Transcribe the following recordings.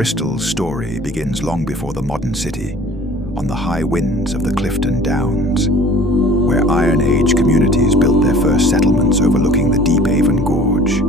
Bristol's story begins long before the modern city, on the high winds of the Clifton Downs, where Iron Age communities built their first settlements overlooking the deep Avon Gorge.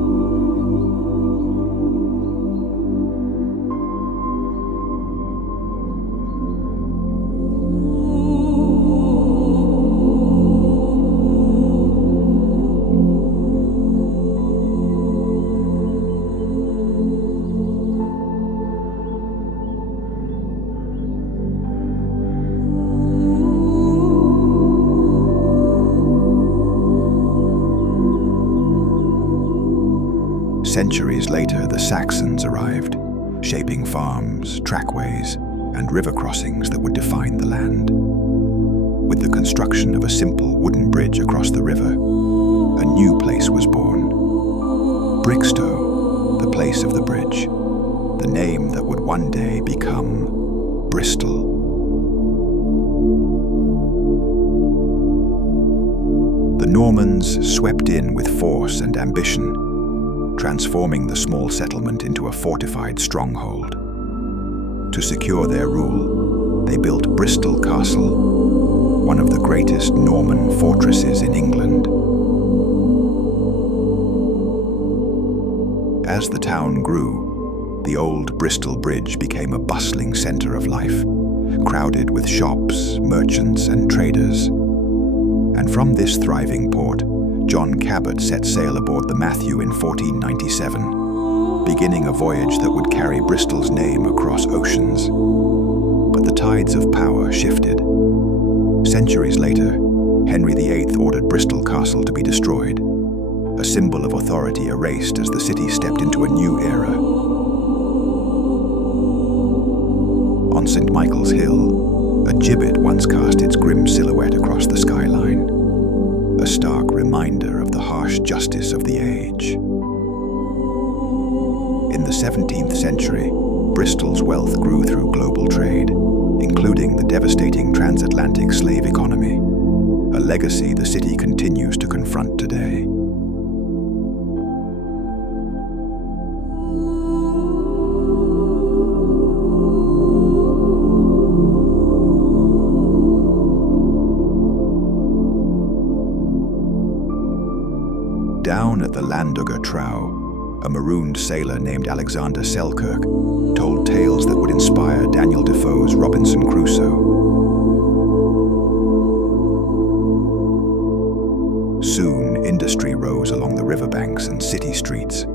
Centuries later, the Saxons arrived, shaping farms, trackways, and river crossings that would define the land. With the construction of a simple wooden bridge across the river, a new place was born. Brixton, the place of the bridge, the name that would one day become Bristol. The Normans swept in with force and ambition, transforming the small settlement into a fortified stronghold. To secure their rule, they built Bristol Castle, one of the greatest Norman fortresses in England. As the town grew, the old Bristol Bridge became a bustling center of life, crowded with shops, merchants, and traders. And from this thriving port, John Cabot set sail aboard the Matthew in 1497, beginning a voyage that would carry Bristol's name across oceans. But the tides of power shifted. Centuries later, Henry VIII ordered Bristol Castle to be destroyed, a symbol of authority erased as the city stepped into a new era. On St. Michael's Hill, a gibbet once cast its grim silhouette across the skyline, a stark reminder of the harsh justice of the age. In the 17th century, Bristol's wealth grew through global trade, including the devastating transatlantic slave economy, a legacy the city continues to confront today. Down at the Landugger Trow, a marooned sailor named Alexander Selkirk told tales that would inspire Daniel Defoe's Robinson Crusoe. Soon, industry rose along the riverbanks and city streets.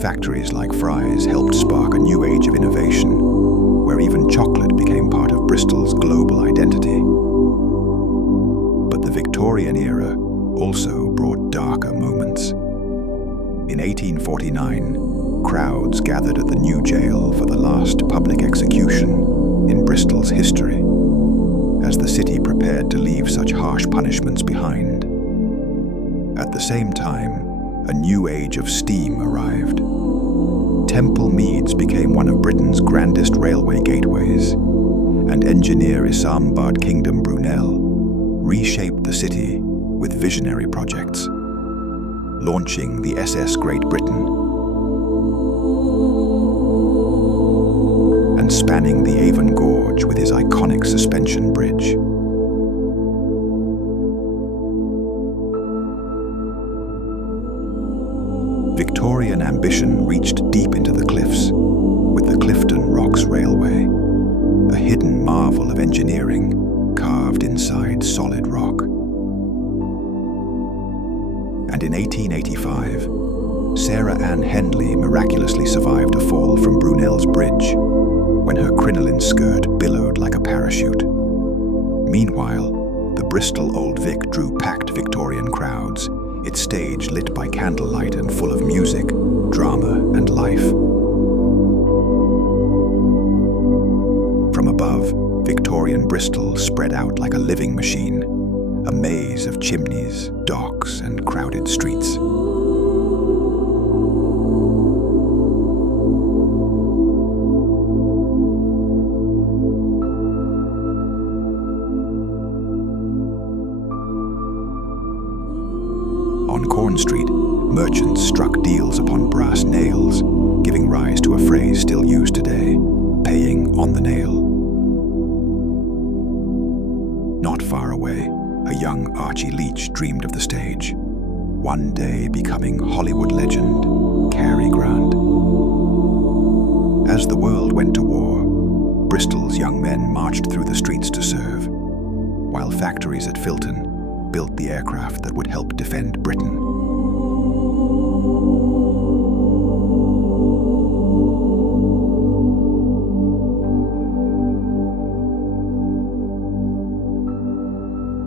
Factories like Fry's helped spark a new age of innovation, where even chocolate became part of Bristol's global identity. But the Victorian era also brought darker moments. In 1849, crowds gathered at the new jail for the last public execution in Bristol's history, as the city prepared to leave such harsh punishments behind. At the same time, a new age of steam arrived. Temple Meads became one of Britain's grandest railway gateways, and engineer Isambard Kingdom Brunel reshaped the city with visionary projects, launching the SS Great Britain and spanning the Avon Gorge with his iconic suspension bridge. Victorian ambition reached deep into the cliffs with the Clifton Rocks Railway, a hidden marvel of engineering carved inside solid rock. And in 1885, Sarah Ann Henley miraculously survived a fall from Brunel's bridge when her crinoline skirt billowed like a parachute. Meanwhile, the Bristol Old Vic drew packed Victorian crowds, its stage lit by candlelight and full of music, drama, and life. From above, Victorian Bristol spread out like a living machine, a maze of chimneys, docks, and crowded streets. On Corn Street, merchants struck deals upon brass nails, giving rise to a phrase still used today: young Archie Leach dreamed of the stage, one day becoming Hollywood legend Cary Grant. As the world went to war, Bristol's young men marched through the streets to serve, while factories at Filton built the aircraft that would help defend Britain.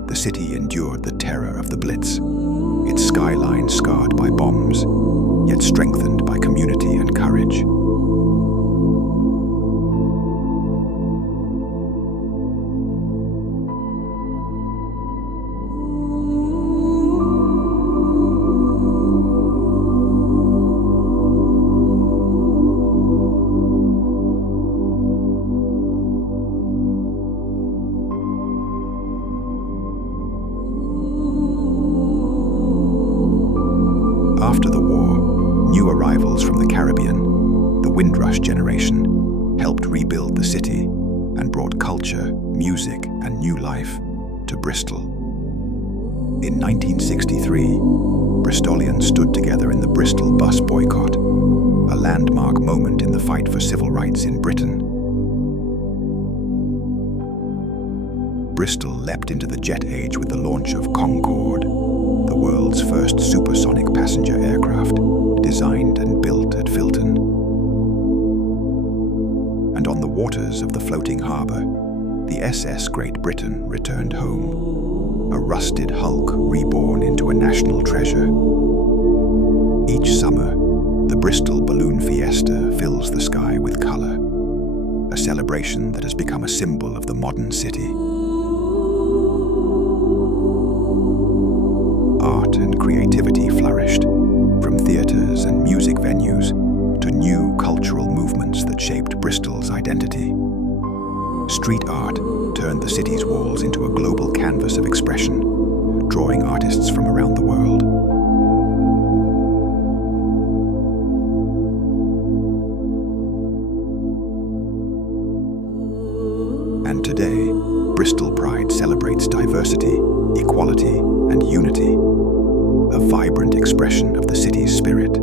The city endured the terror of the Blitz, its skyline scarred by bombs, yet strengthened by community and courage. After the war, new arrivals from the Caribbean, the Windrush generation, helped rebuild the city and brought culture, music, and new life to Bristol. In 1963, Bristolians stood together in the Bristol bus boycott, a landmark moment in the fight for civil rights in Britain. Bristol leapt into the jet age with the launch of Concorde, the world's first supersonic passenger aircraft, designed and built at Filton. And on the waters of the floating harbour, the SS Great Britain returned home, a rusted hulk reborn into a national treasure. Each summer, the Bristol Balloon Fiesta fills the sky with colour, a celebration that has become a symbol of the modern city. Art and creativity flourished, from theatres and music venues to new cultural movements that shaped Bristol's identity. Street art turned the city's walls into a global canvas of expression, drawing artists from around the world. And today, Bristol Pride celebrates diversity, equality, and unity, a vibrant expression of the city's spirit.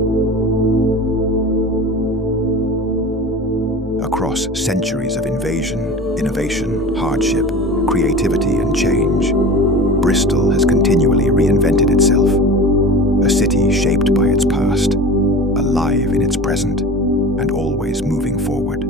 Across centuries of invasion, innovation, hardship, creativity, and change, Bristol has continually reinvented itself, a city shaped by its past, alive in its present, and always moving forward.